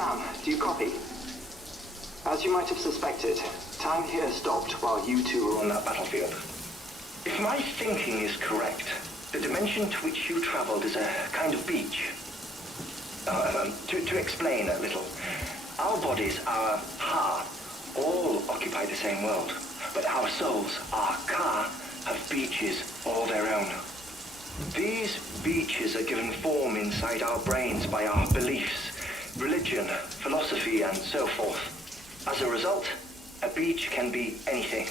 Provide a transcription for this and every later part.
Sam, do you copy? As you might have suspected, time here stopped while you two were on that battlefield. If my thinking is correct, the dimension to which you traveled is a kind of beach. To explain a little, our bodies, our ha, all occupy the same world, but our souls, our ka, have beaches all their own. These beaches are given form inside our brains by our beliefs, religion, philosophy, and so forth. As a result, a beach can be anything,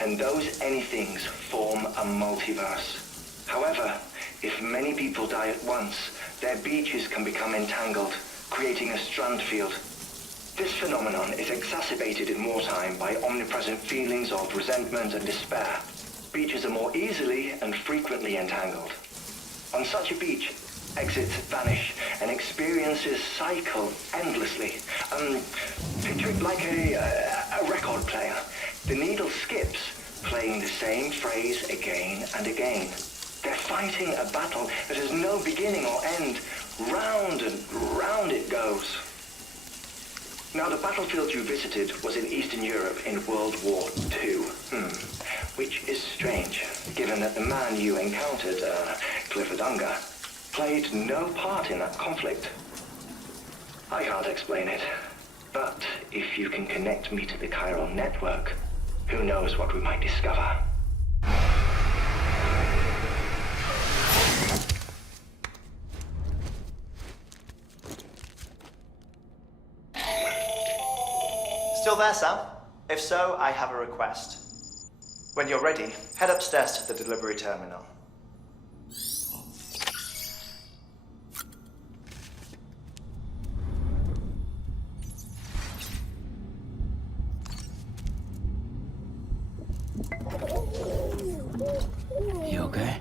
and those anythings form a multiverse. However, if many people die at once, their beaches can become entangled, creating a strand field. This phenomenon is exacerbated in wartime by omnipresent feelings of resentment and despair. Beaches are more easily and frequently entangled. On such a beach, exits vanish and experiences cycle endlessly. Picture it like a record player. The needle skips, playing the same phrase again and again. They're fighting a battle that has no beginning or end. Round and round it goes. Now, the battlefield you visited was in Eastern Europe in World War II. Which is strange, given that the man you encountered, Clifford Unger, played no part in that conflict. I can't explain it, but if you can connect me to the chiral network, who knows what we might discover. Still there, Sam? If so, I have a request. When you're ready, head upstairs to the delivery terminal. You okay?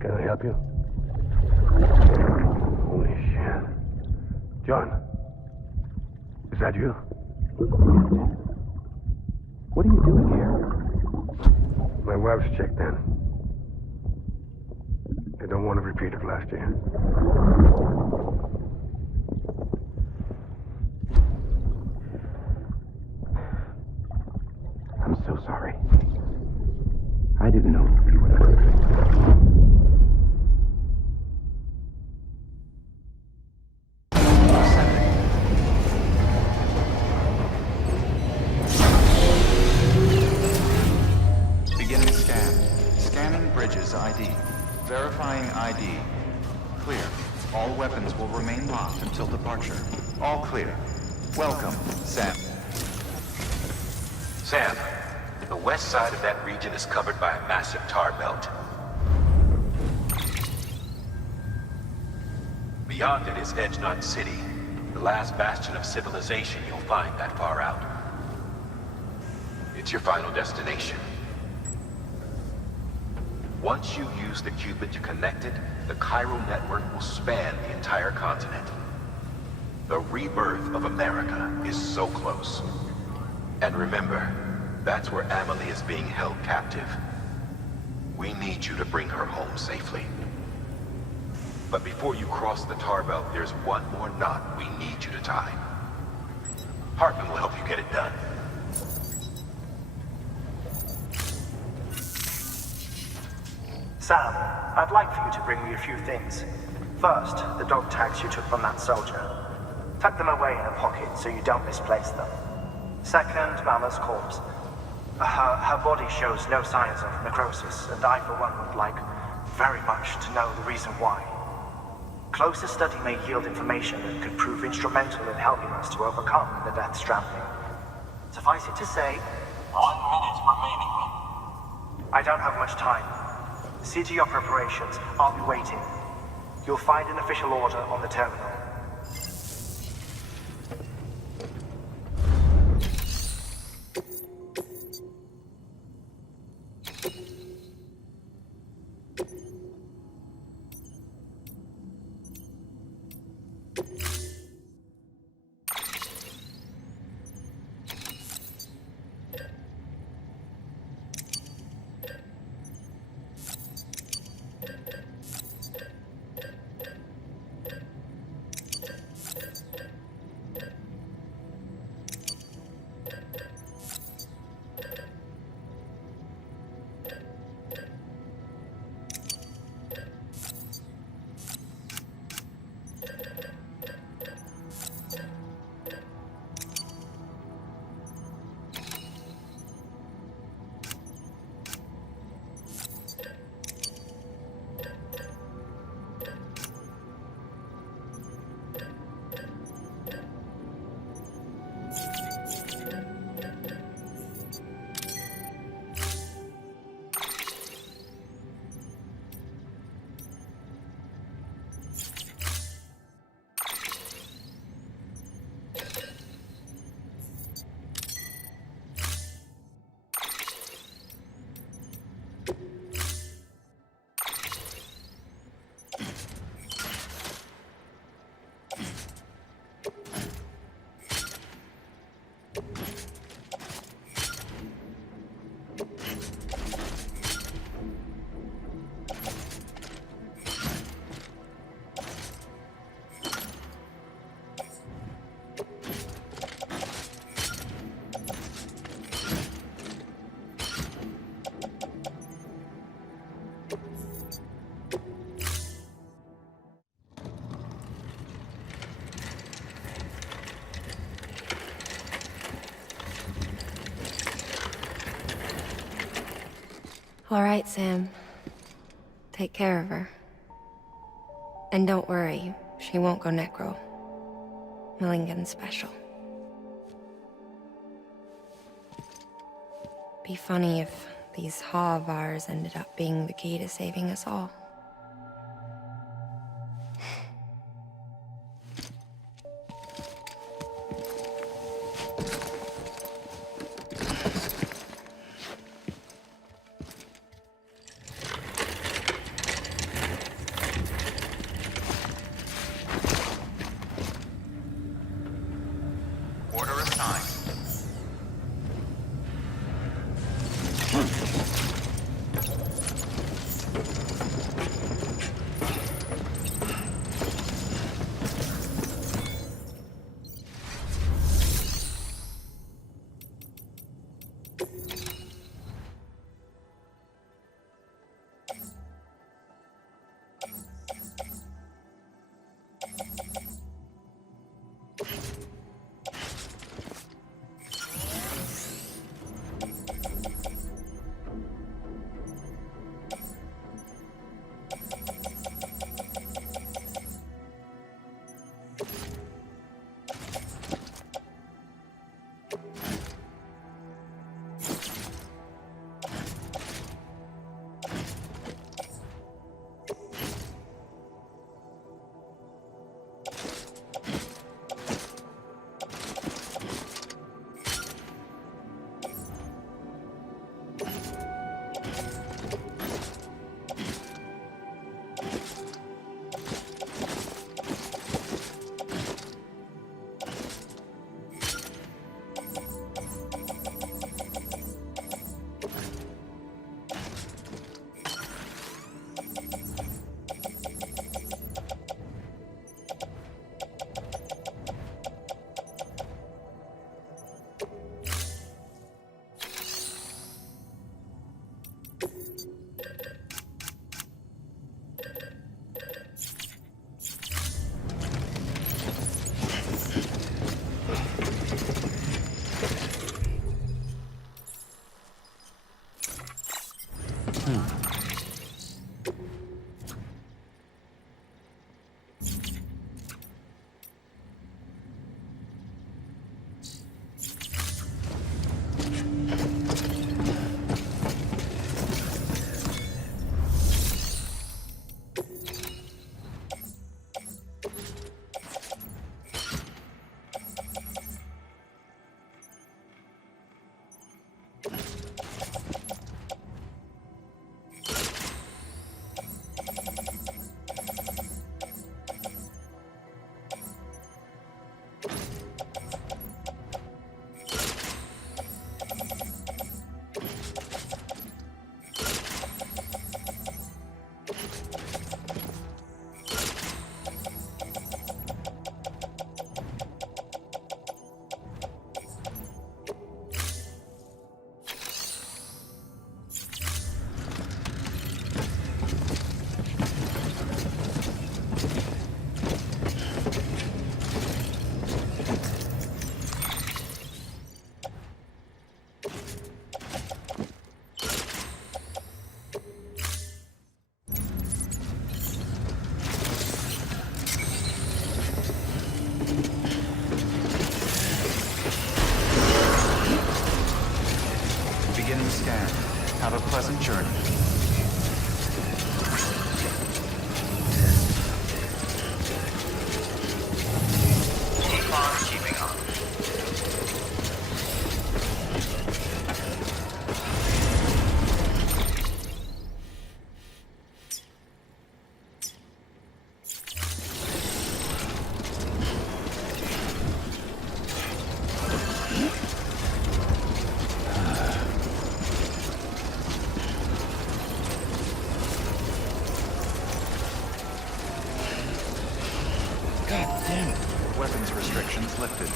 Can I help you? Holy shit. John, is that you? What are you doing here? My wife's checked in. I don't want to repeat of last year. I'm so sorry. I didn't know you were the person. Beginning scan. Scanning bridges ID. Verifying ID. Clear. All weapons will remain locked until departure. All clear. Welcome, Sam. Sam, the west side of that region is covered by a massive tar belt. Beyond it is Edge Knot City, the last bastion of civilization you'll find that far out. It's your final destination. Once you use the Cupid to connect it, the chiral network will span the entire continent. The rebirth of America is so close. And remember, that's where Amelie is being held captive. We need you to bring her home safely. But before you cross the tar belt, there's one more knot we need you to tie. Hartman will help you get it done. Sam, I'd like for you to bring me a few things. First, the dog tags you took from that soldier. Tuck them away in a pocket so you don't misplace them. Second, Mama's corpse. Her body shows no signs of necrosis, and I, for one, would like very much to know the reason why. Closer study may yield information that could prove instrumental in helping us to overcome the Death Stranding. Suffice it to say, 1 minute remaining. I don't have much time. See to your preparations. I'll be waiting. You'll find an official order on the terminal. All right, Sam. Take care of her. And don't worry, she won't go necro. Milligan's special. Be funny if these Ha of ours ended up being the key to saving us all. Order assigned. weapons restrictions lifted.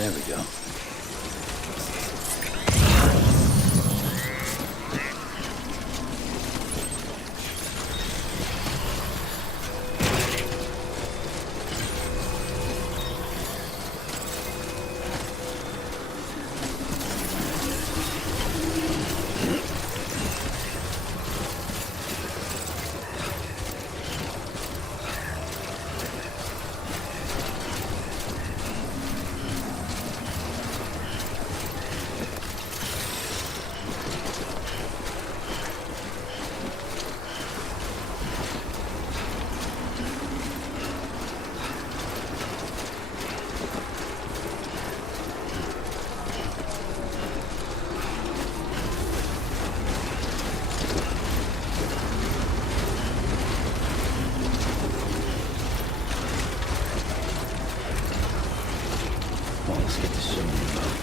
There we go. Let's get this show on.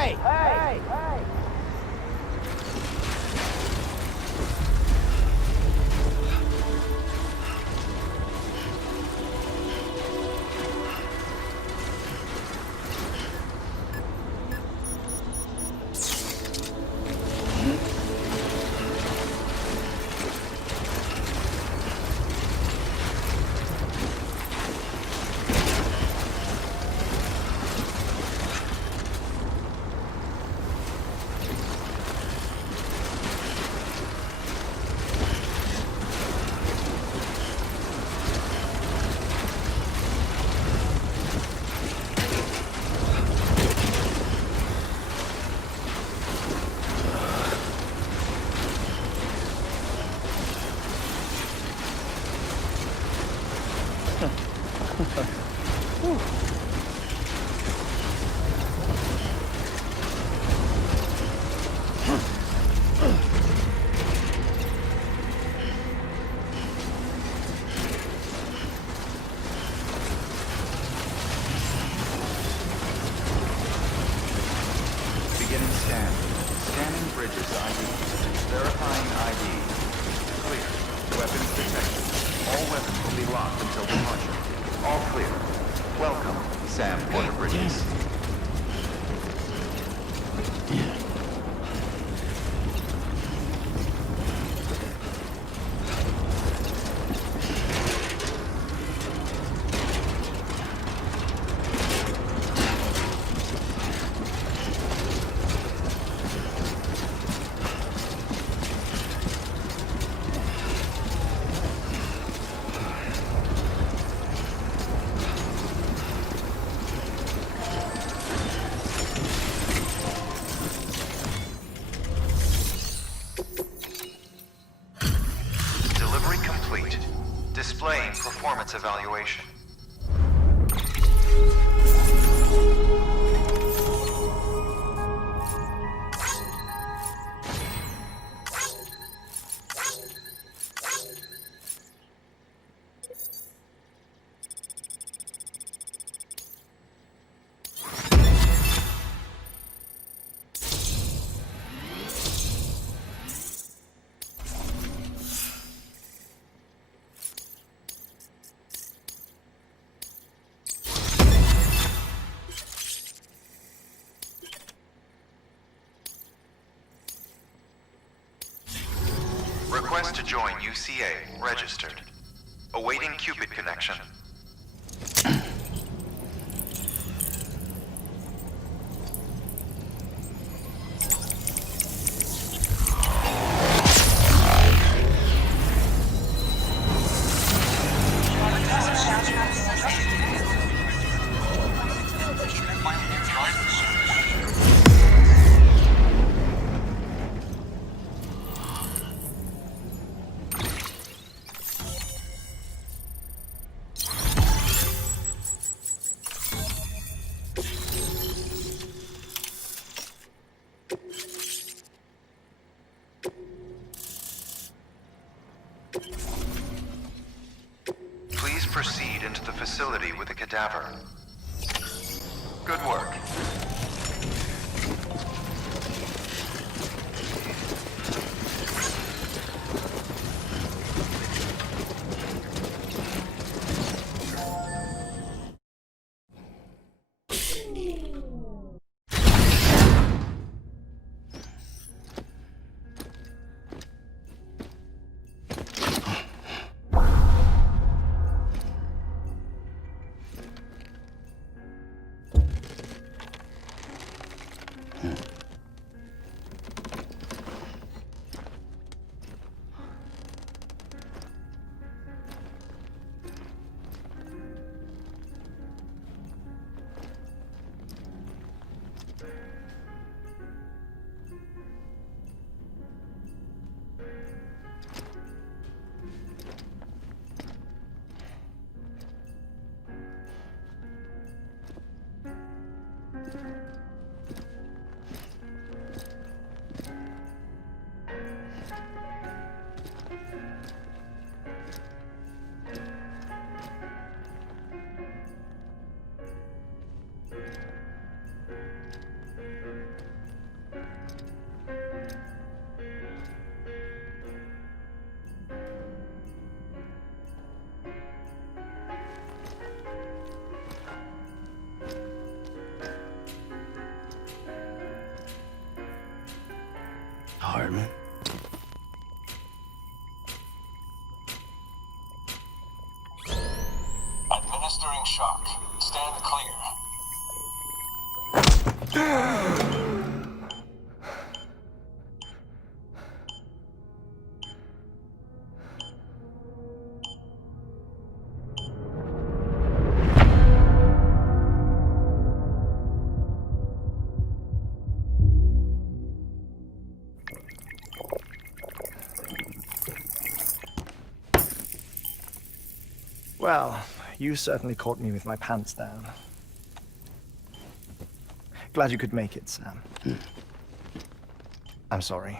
Hey! Hey! Beginning scan. Scanning bridges ID. Verifying ID. Clear. Weapons detected. All weapons will be locked until departure. All clear. Welcome, Sam Porter Bridges. Delivery complete. Displaying performance evaluation. Request to join UCA. Registered. Awaiting Cupid connection. Please proceed into the facility with the cadaver. Good work. apartment. Administering shock. Stand clear. Well, you certainly caught me with my pants down. Glad you could make it, Sam. I'm sorry.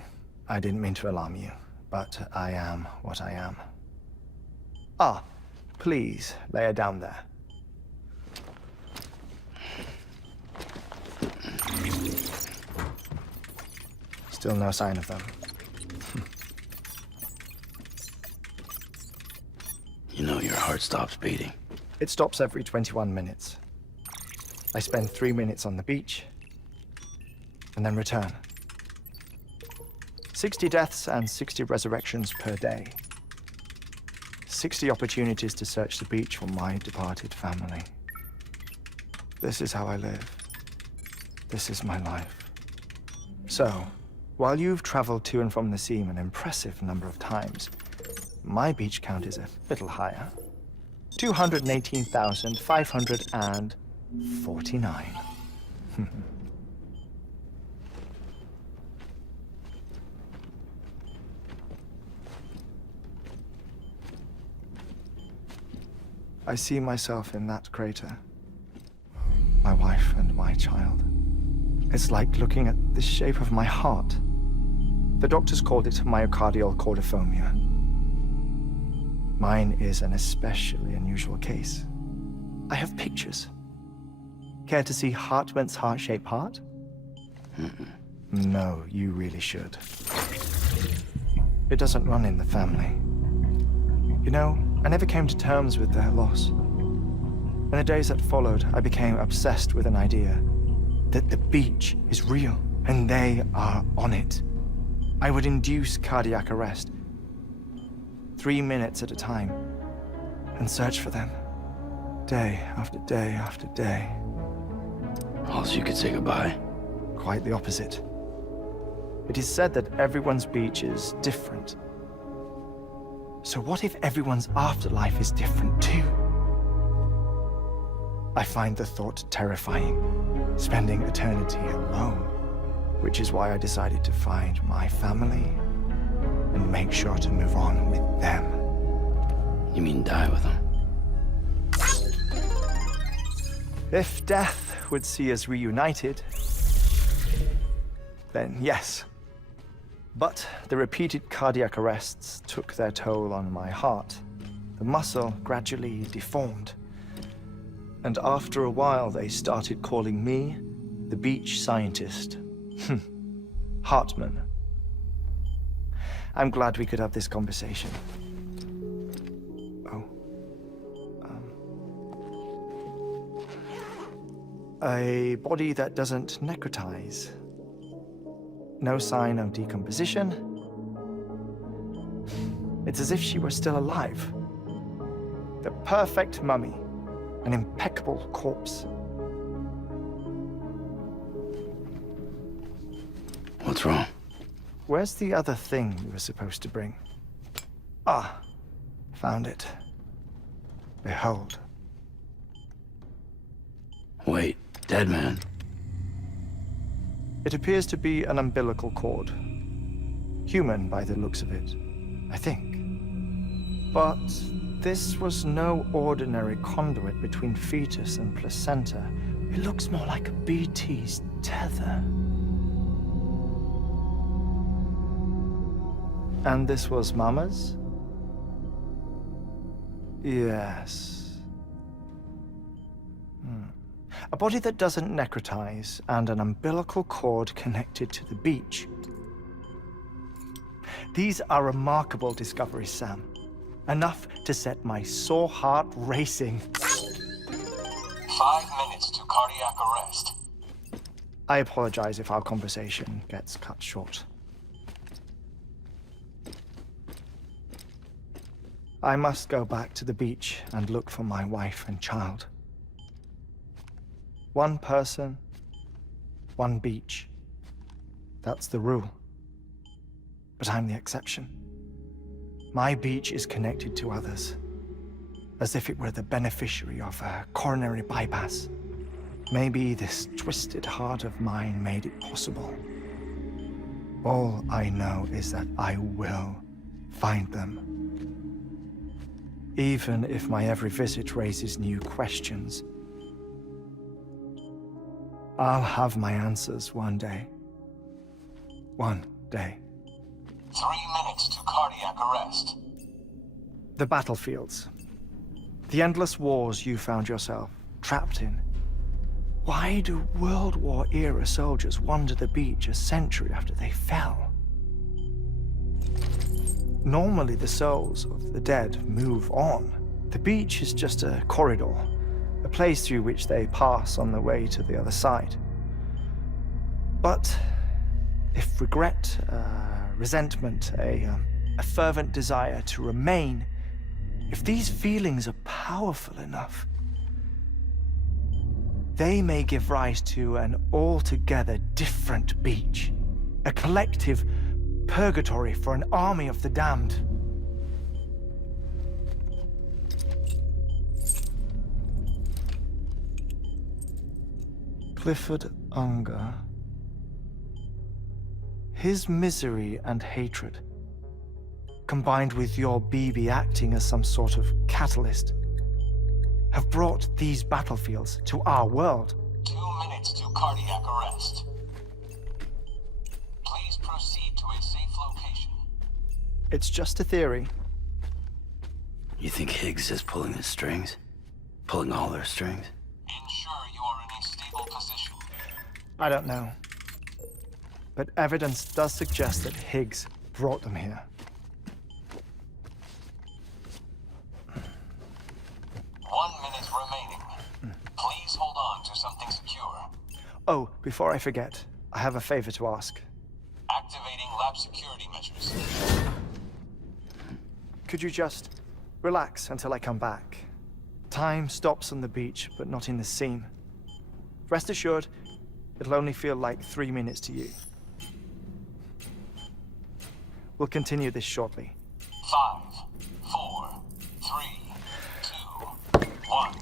I didn't mean to alarm you, but I am what I am. Ah, please, lay her down there. Still no sign of them. You know your heart stops beating. It stops every 21 minutes. I spend 3 minutes on the beach, and then return. 60 deaths and 60 resurrections per day. 60 opportunities to search the beach for my departed family. This is how I live. This is my life. So, while you've traveled to and from the seam an impressive number of times, my beach count is a little higher. 218,549. I see myself in that crater. My wife and my child. It's like looking at the shape of my heart. The doctors called it myocardial cordiformia. Mine is an especially unusual case. I have pictures. Care to see Hartman's heart-shaped heart? No, you really should. It doesn't run in the family. You know, I never came to terms with their loss. In the days that followed, I became obsessed with an idea that the beach is real and they are on it. I would induce cardiac arrest, 3 minutes at a time, and search for them, day after day after day. Also, you could say goodbye. Quite the opposite. It is said that everyone's beach is different. So what if everyone's afterlife is different too? I find the thought terrifying, spending eternity alone, which is why I decided to find my family and make sure to move on with them. You mean die with them? If death would see us reunited, then yes. But the repeated cardiac arrests took their toll on my heart. The muscle gradually deformed. And after a while, they started calling me the beach scientist. Hartman. I'm glad we could have this conversation. Oh. A body that doesn't necrotize. No sign of decomposition. It's as if she were still alive. The perfect mummy. An impeccable corpse. What's wrong? Where's the other thing you were supposed to bring? Ah, found it. Behold. Wait, dead man. It appears to be an umbilical cord. Human by the looks of it, I think. But this was no ordinary conduit between fetus and placenta. It looks more like a BT's tether. And this was Mama's? Yes. A body that doesn't necrotize and an umbilical cord connected to the beach. These are remarkable discoveries, Sam. Enough to set my sore heart racing. 5 minutes to cardiac arrest. I apologize if our conversation gets cut short. I must go back to the beach and look for my wife and child. One person, one beach. That's the rule. But I'm the exception. My beach is connected to others, as if it were the beneficiary of a coronary bypass. Maybe this twisted heart of mine made it possible. All I know is that I will find them. Even if my every visit raises new questions. I'll have my answers one day. One day. 3 minutes to cardiac arrest. The battlefields. The endless wars you found yourself trapped in. Why do World War-era soldiers wander the beach a century after they fell? Normally, the souls of the dead move on. The beach is just a corridor, a place through which they pass on the way to the other side. But if regret, resentment, a fervent desire to remain, if these feelings are powerful enough, they may give rise to an altogether different beach, a collective purgatory for an army of the damned. Clifford Unger. His misery and hatred, combined with your BB acting as some sort of catalyst, have brought these battlefields to our world. 2 minutes to cardiac arrest. Please proceed to a safe location. It's just a theory. You think Higgs is pulling the strings? Pulling all their strings? Ensure you are in a stable position. I don't know. But evidence does suggest that Higgs brought them here. 1 minute remaining. Please hold on to something secure. Oh, before I forget, I have a favor to ask. Activating lab security measures. Could you just relax until I come back? Time stops on the beach, but not in the scene. Rest assured, it'll only feel like 3 minutes to you. We'll continue this shortly. 5, 4, 3, 2, 1.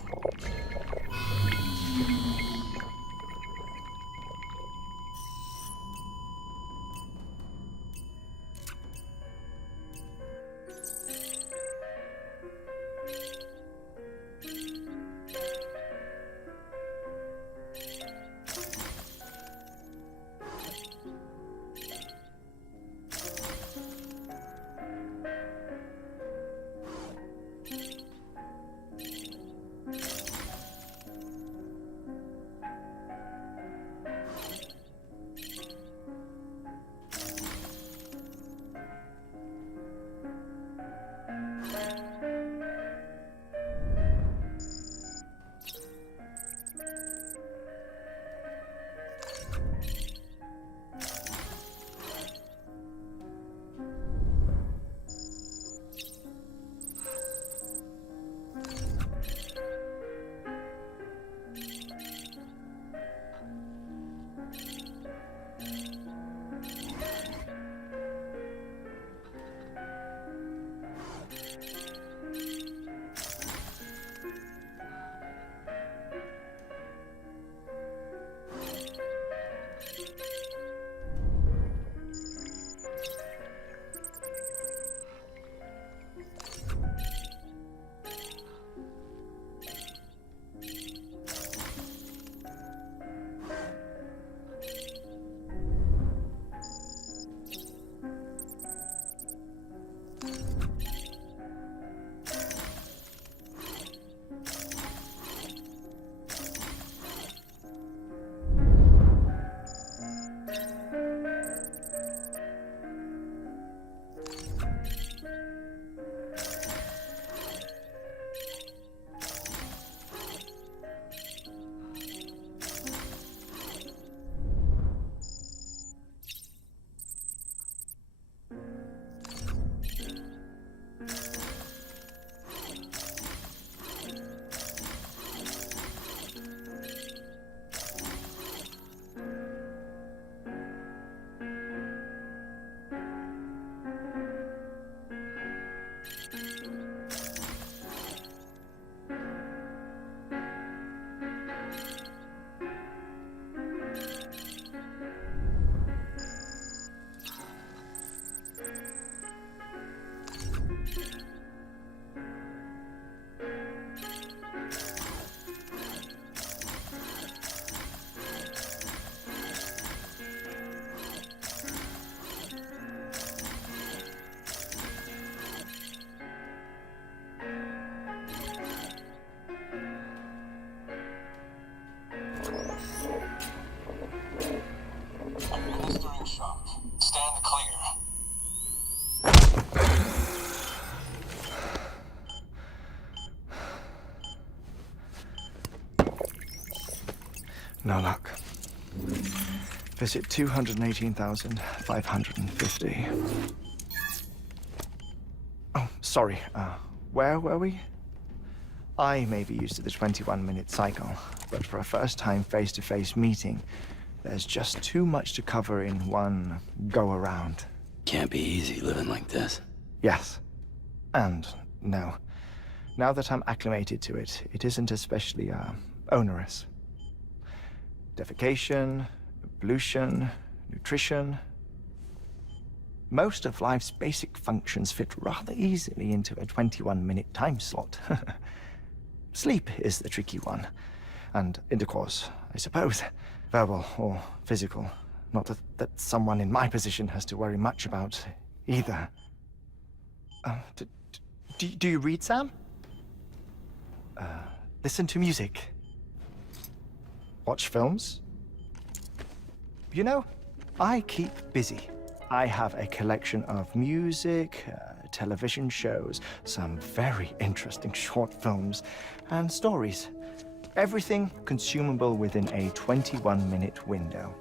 Administering shock. Stand clear. No luck. Visit 218,550. Oh, sorry. Where were we? I may be used to the 21-minute cycle, but for a first-time face-to-face meeting, there's just too much to cover in one go-around. Can't be easy living like this. Yes. And no. Now that I'm acclimated to it, it isn't especially, onerous. Defecation, pollution, nutrition. Most of life's basic functions fit rather easily into a 21-minute time slot. Sleep is the tricky one. And intercourse, I suppose. Verbal or physical. Not that someone in my position has to worry much about either. Do you read, Sam? Listen to music. Watch films. You know, I keep busy. I have a collection of music, television shows, some very interesting short films, and stories. Everything consumable within a 21-minute window.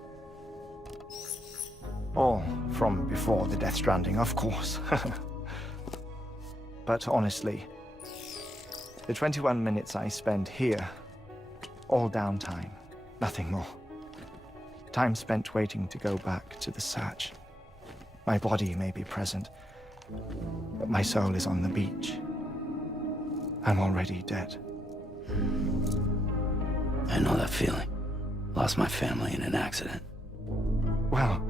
All from before the Death Stranding, of course. But honestly, the 21 minutes I spend here, all downtime, nothing more. Time spent waiting to go back to the search. My body may be present, but my soul is on the beach. I'm already dead. I know that feeling. Lost my family in an accident. Well,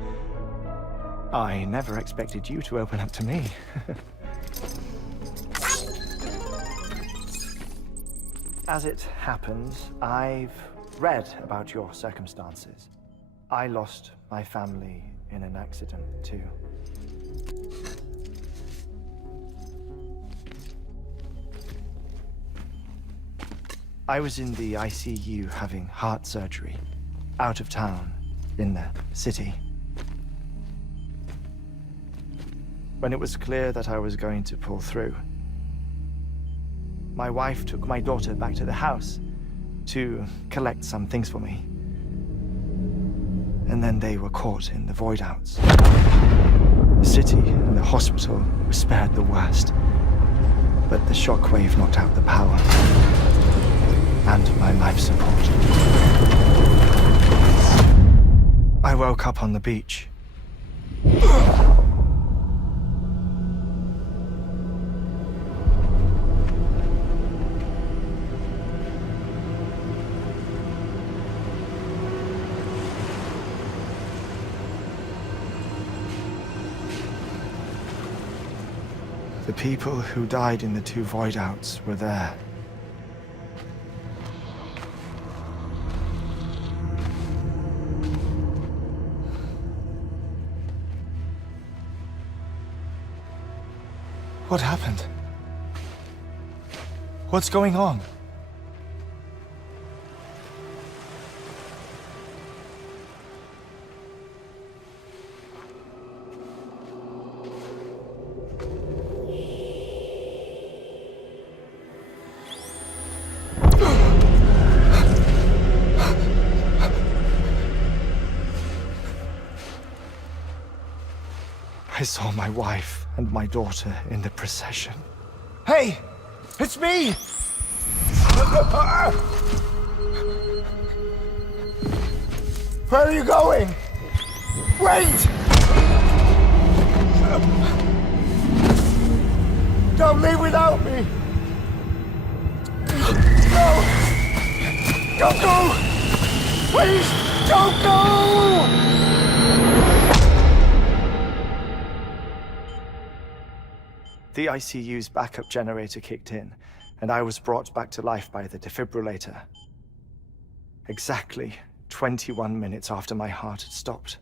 I never expected you to open up to me. As it happens, I've read about your circumstances. I lost my family in an accident, too. I was in the ICU having heart surgery, out of town, in the city. When it was clear that I was going to pull through, my wife took my daughter back to the house to collect some things for me. And then they were caught in the void-outs. The city and the hospital were spared the worst, but the shockwave knocked out the power and my life support. I woke up on the beach. The people who died in the two void-outs were there. What happened? What's going on? I saw my wife and my daughter in the procession. Hey! It's me! Where are you going? Wait! Don't leave without me! No! Don't go! Please, don't go! The ICU's backup generator kicked in, and I was brought back to life by the defibrillator. Exactly 21 minutes after my heart had stopped.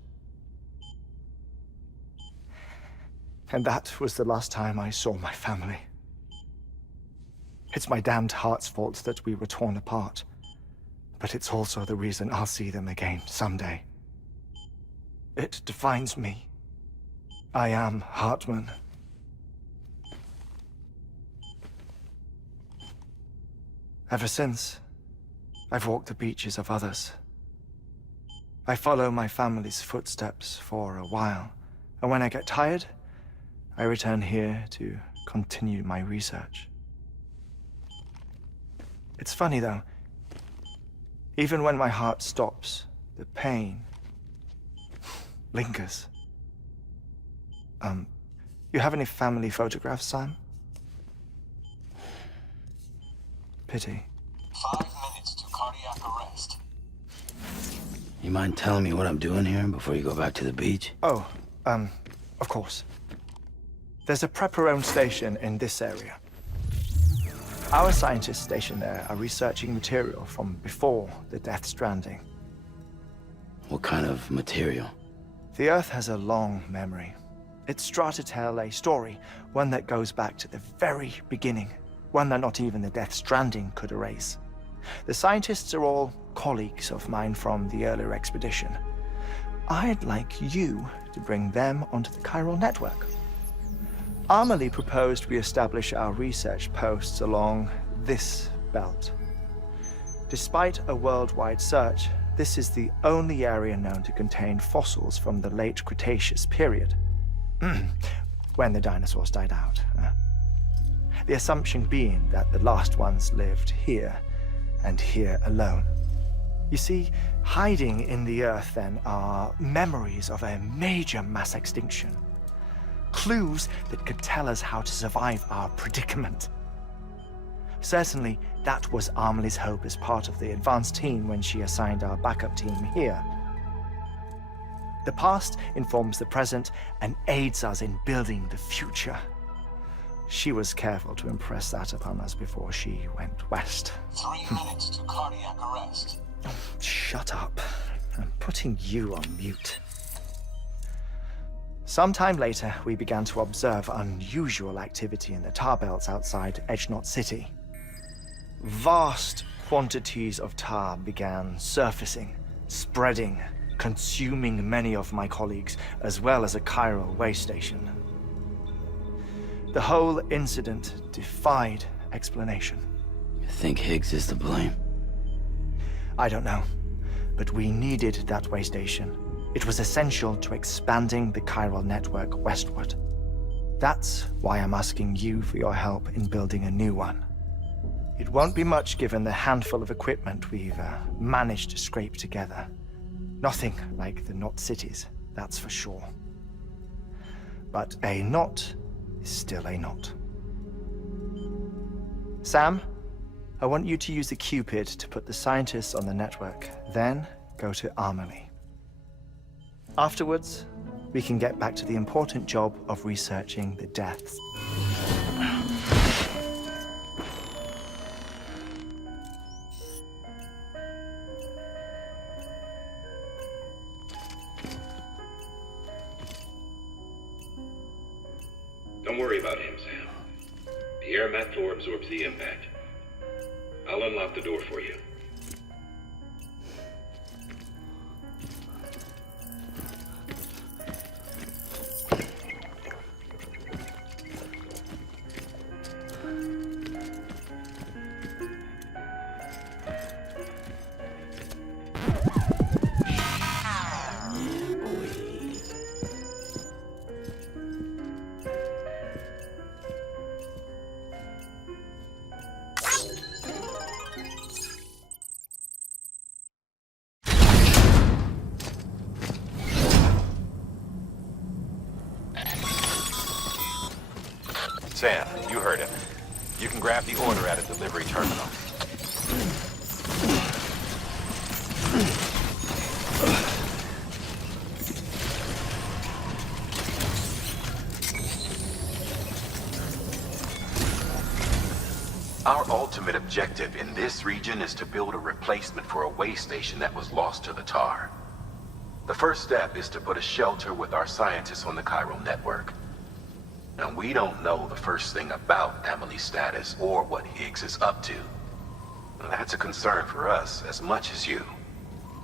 And that was the last time I saw my family. It's my damned heart's fault that we were torn apart, but it's also the reason I'll see them again someday. It defines me. I am Hartman. Ever since, I've walked the beaches of others. I follow my family's footsteps for a while, and when I get tired, I return here to continue my research. It's funny though, even when my heart stops, the pain lingers. You have any family photographs, Sam? Pity. 5 minutes to cardiac arrest. You mind telling me what I'm doing here before you go back to the beach? Oh, of course. There's a prep-your-own station in this area. Our scientists stationed there are researching material from before the Death Stranding. What kind of material? The Earth has a long memory. It's trying to tell a story, one that goes back to the very beginning, one that not even the Death Stranding could erase. The scientists are all colleagues of mine from the earlier expedition. I'd like you to bring them onto the chiral network. Amelie proposed we establish our research posts along this belt. Despite a worldwide search, this is the only area known to contain fossils from the late Cretaceous period, when the dinosaurs died out. The assumption being that the last ones lived here, and here alone. You see, hiding in the Earth then are memories of a major mass extinction. Clues that could tell us how to survive our predicament. Certainly, that was Amelie's hope as part of the advanced team when she assigned our backup team here. The past informs the present and aids us in building the future. She was careful to impress that upon us before she went west. 3 minutes to cardiac arrest. Shut up. I'm putting you on mute. Sometime later, we began to observe unusual activity in the tar belts outside Edgenot City. Vast quantities of tar began surfacing, spreading, consuming many of my colleagues, as well as a chiral way station. The whole incident defied explanation. You think Higgs is to blame? I don't know, but we needed that way station. It was essential to expanding the chiral network westward. That's why I'm asking you for your help in building a new one. It won't be much given the handful of equipment we've managed to scrape together. Nothing like the knot cities, that's for sure. But a knot is still a knot. Sam, I want you to use the Cupid to put the scientists on the network, then go to Amelie. Afterwards, we can get back to the important job of researching the deaths. Don't worry about him, Sam. The air mat floor absorbs the impact. I'll unlock the door for you. Sam, you heard him. You can grab the order at a delivery terminal. Our ultimate objective in this region is to build a replacement for a way station that was lost to the tar. The first step is to put a shelter with our scientists on the chiral network. Now, we don't know the first thing about Emily's status or what Higgs is up to. Now, that's a concern for us as much as you.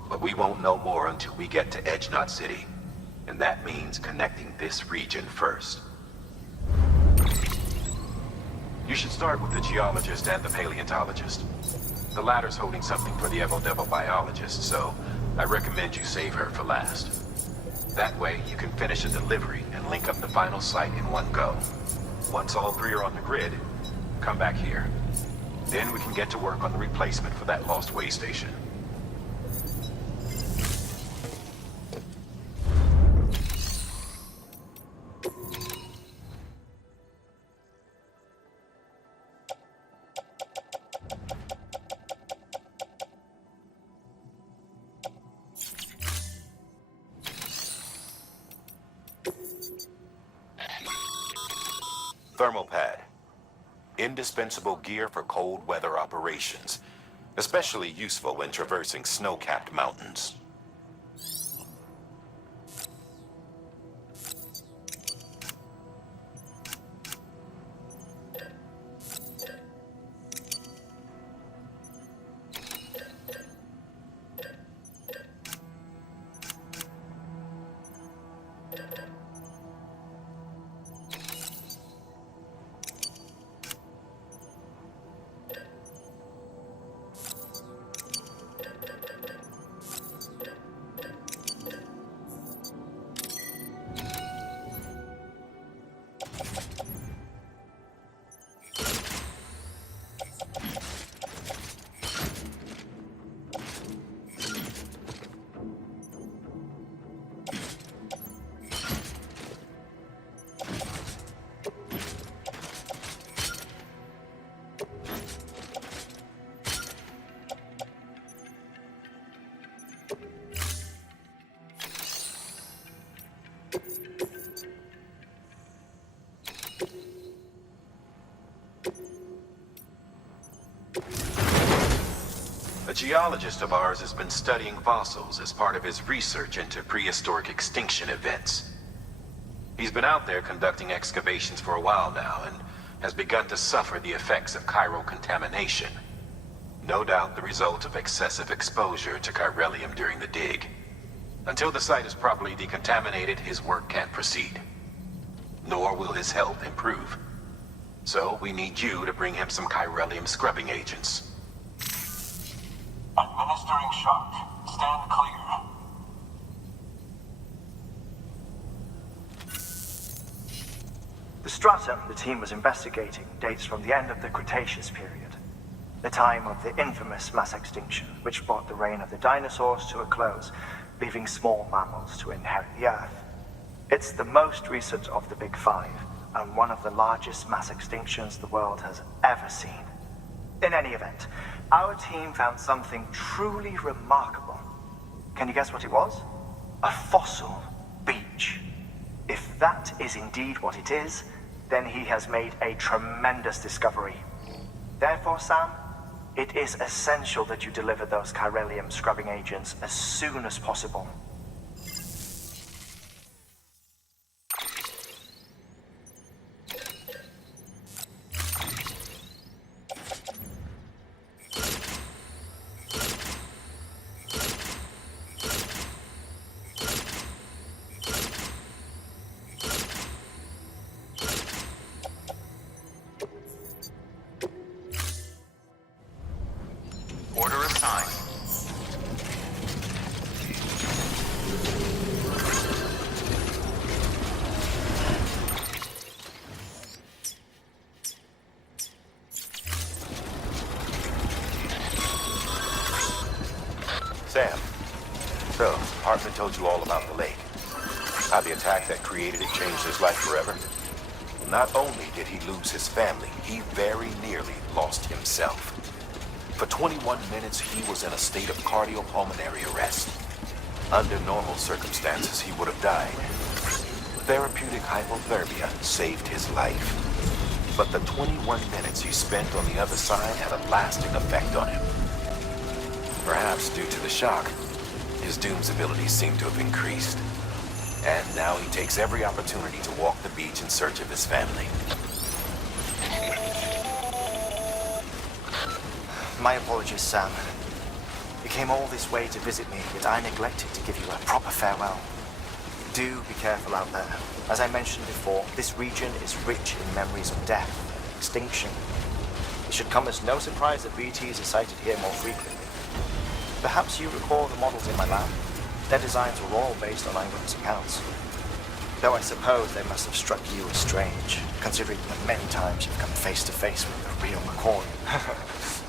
But we won't know more until we get to Edge Knot City. And that means connecting this region first. You should start with the geologist and the paleontologist. The latter's holding something for the Evo-Devo biologist, so I recommend you save her for last. That way, you can finish a delivery and link up the final site in one go. Once all three are on the grid, come back here. Then we can get to work on the replacement for that lost way station. Thermal pad. Indispensable gear for cold weather operations, especially useful when traversing snow-capped mountains. A geologist of ours has been studying fossils as part of his research into prehistoric extinction events. He's been out there conducting excavations for a while now and has begun to suffer the effects of chiral contamination. No doubt the result of excessive exposure to chiralium during the dig. Until the site is properly decontaminated, his work can't proceed. Nor will his health improve. So we need you to bring him some chiralium scrubbing agents. Administering shock. Stand clear. The stratum the team was investigating dates from the end of the Cretaceous period, the time of the infamous mass extinction, which brought the reign of the dinosaurs to a close, leaving small mammals to inherit the Earth. It's the most recent of the Big Five, and one of the largest mass extinctions the world has ever seen. In any event, our team found something truly remarkable. Can you guess what it was? A fossil beach. If that is indeed what it is, then he has made a tremendous discovery. Therefore, Sam, it is essential that you deliver those chiralium scrubbing agents as soon as possible. Order assigned. Sam, so Hartman told you all about the lake. How the attack that created it changed his life forever? Not only did he lose his family, he very nearly lost himself. For 21 minutes, he was in a state of cardiopulmonary arrest. Under normal circumstances, he would have died. Therapeutic hypothermia saved his life. But the 21 minutes he spent on the other side had a lasting effect on him. Perhaps due to the shock, his Doom's abilities seem to have increased. And now he takes every opportunity to walk the beach in search of his family. My apologies, Sam. You came all this way to visit me, yet I neglected to give you a proper farewell. Do be careful out there. As I mentioned before, this region is rich in memories of death, extinction. It should come as no surprise that BTs are sighted here more frequently. Perhaps you recall the models in my lab? Their designs were all based on eyewitness accounts. Though I suppose they must have struck you as strange, considering that many times you've come face to face with the real McCoy.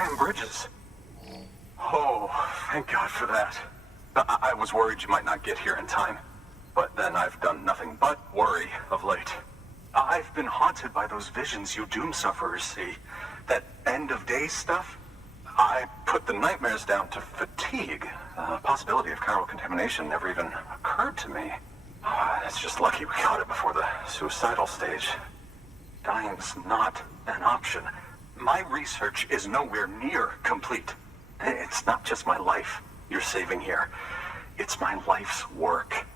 Sam Bridges. Oh, thank God for that. I was worried you might not get here in time. But then I've done nothing but worry of late. I've been haunted by those visions you doom sufferers see. That end of days stuff. I put the nightmares down to fatigue. The possibility of chiral contamination never even occurred to me. It's just lucky we got it before the suicidal stage. Dying's not an option. My research is nowhere near complete. It's not just my life you're saving here. It's my life's work.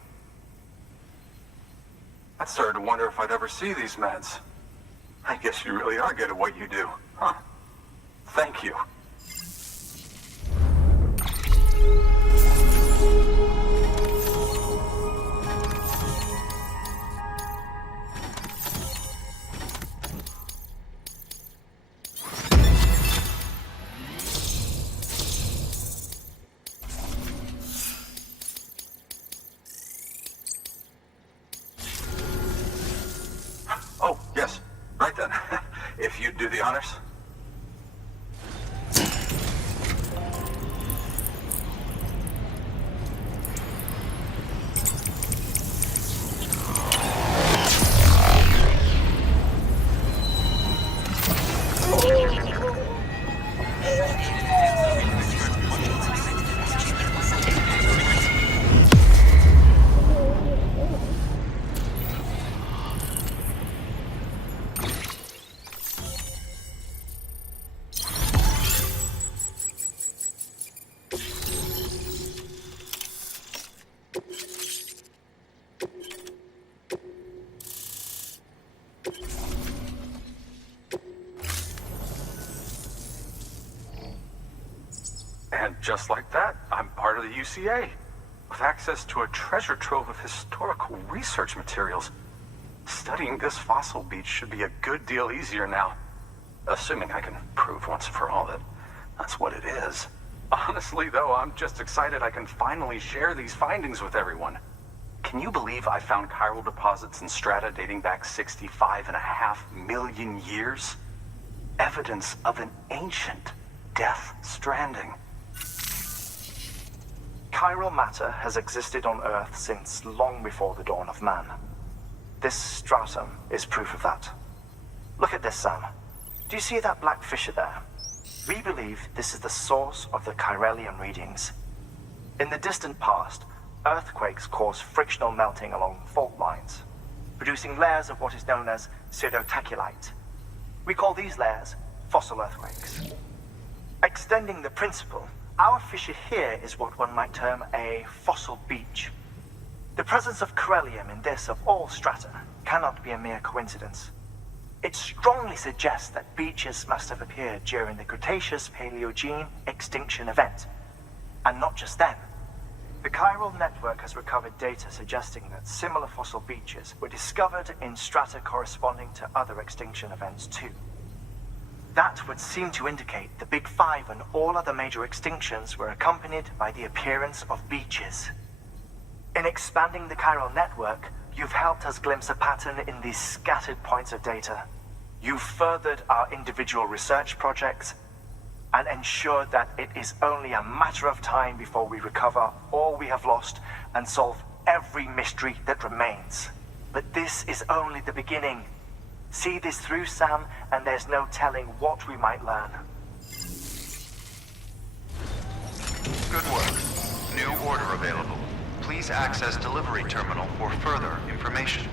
I started to wonder if I'd ever see these meds. I guess you really are good at what you do, huh? Thank you. Oh, yes. Right then. If you'd do the honors. And just like that, I'm part of the UCA, with access to a treasure trove of historical research materials. Studying this fossil beach should be a good deal easier now, assuming I can prove once for all that that's what it is. Honestly, though, I'm just excited I can finally share these findings with everyone. Can you believe I found chiral deposits in strata dating back 65.5 million years? Evidence of an ancient death stranding. Chiral matter has existed on Earth since long before the dawn of man. This stratum is proof of that. Look at this, Sam. Do you see that black fissure there? We believe this is the source of the Chiralian readings. In the distant past, earthquakes cause frictional melting along fault lines, producing layers of what is known as pseudotachylite. We call these layers fossil earthquakes. Extending the principle, our fissure here is what one might term a fossil beach. The presence of chiralium in this of all strata cannot be a mere coincidence. It strongly suggests that beaches must have appeared during the Cretaceous-Paleogene extinction event. And not just then. The chiral network has recovered data suggesting that similar fossil beaches were discovered in strata corresponding to other extinction events too. That would seem to indicate the Big Five and all other major extinctions were accompanied by the appearance of beaches. In expanding the chiral network, you've helped us glimpse a pattern in these scattered points of data. You've furthered our individual research projects and ensured that it is only a matter of time before we recover all we have lost and solve every mystery that remains. But this is only the beginning. See this through, Sam, and there's no telling what we might learn. Good work. New order available. Please access delivery terminal for further information.